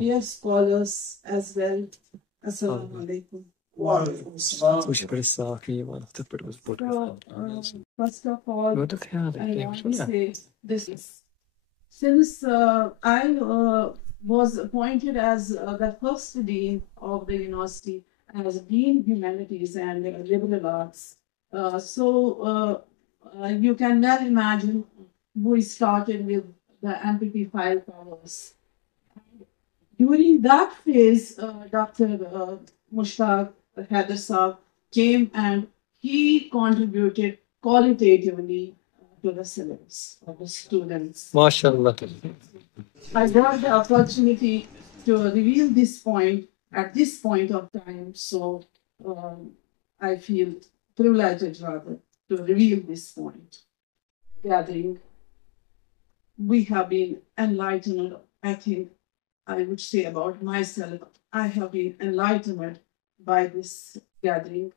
dear scholars as well. Assalamu alaikum. First of all, I want to say this. Since I was appointed as the first dean of the university as Dean Humanities and Liberal Arts, you can well imagine we started with the MPP file powers. During that phase, Dr. Mushtaq Haider Saab came and he contributed qualitatively to the syllabus of the students. MashaAllah. I got the opportunity to reveal this point at this point of time, so I feel privileged rather to reveal this point. Gathering, we have been enlightened. I think I would say about myself, I have been enlightened by this gathering,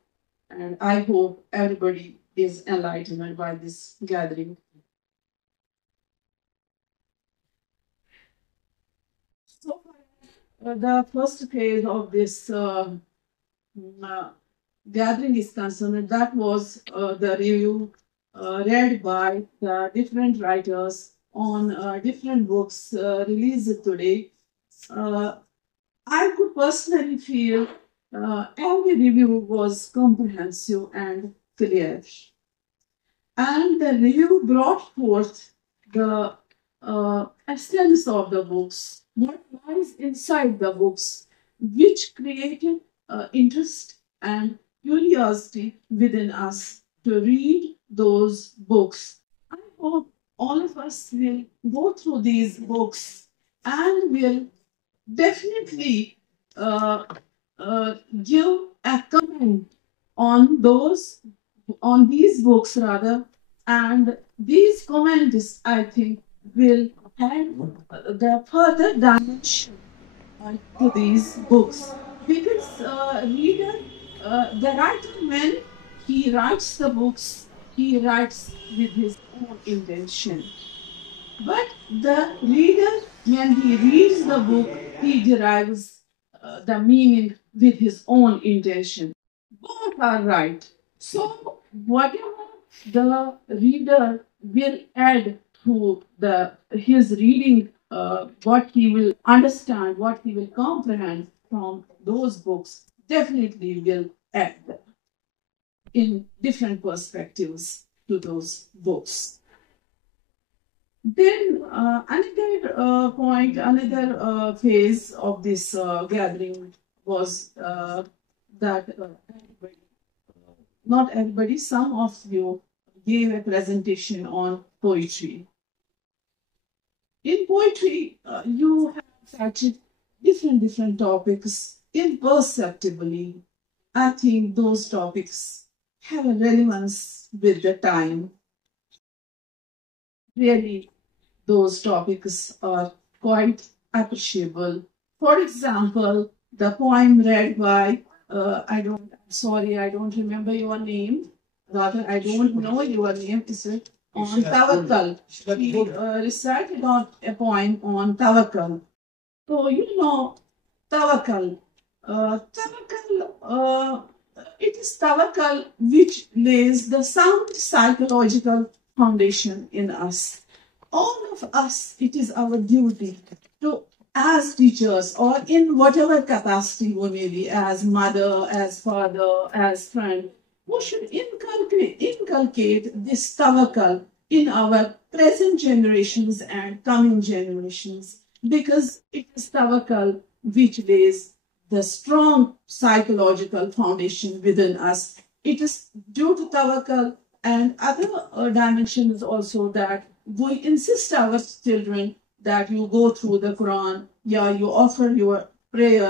and I hope everybody is enlightened by this gathering. So the first phase of this gathering is concerned, that was the review read by the different writers on different books released today. I could personally feel every review was comprehensive and clear. And the review brought forth the essence of the books, what lies inside the books, which created interest and curiosity within us to read those books. I hope all of us will go through these books and will definitely give a comment on these books rather, and these comments I think will add the further dimension to these books, because the writer, when he writes the books, he writes with his own intention. But the reader, when he reads the book, he derives the meaning with his own intention. Both are right. So whatever the reader will add to his reading, what he will understand, what he will comprehend from those books, definitely will add in different perspectives to those books. Then another point, another phase of this gathering was that not everybody, some of you gave a presentation on poetry. In poetry, you have touched different topics imperceptibly. I think those topics have a relevance with the time. Really, those topics are quite appreciable. For example, the poem read by, I don't remember your name. Rather, I don't know your name. Is it on Tawakkal? He recited on a poem on Tawakkal. So you know Tawakkal. It is Tawakkal which lays the sound psychological foundation in us. All of us, it is our duty to, as teachers or in whatever capacity we may be, as mother, as father, as friend, we should inculcate this tawakkal in our present generations and coming generations, because it is tawakkal which lays the strong psychological foundation within us. It is due to tawakkal and other dimensions also that we insist our children that you go through the Quran, you offer your prayer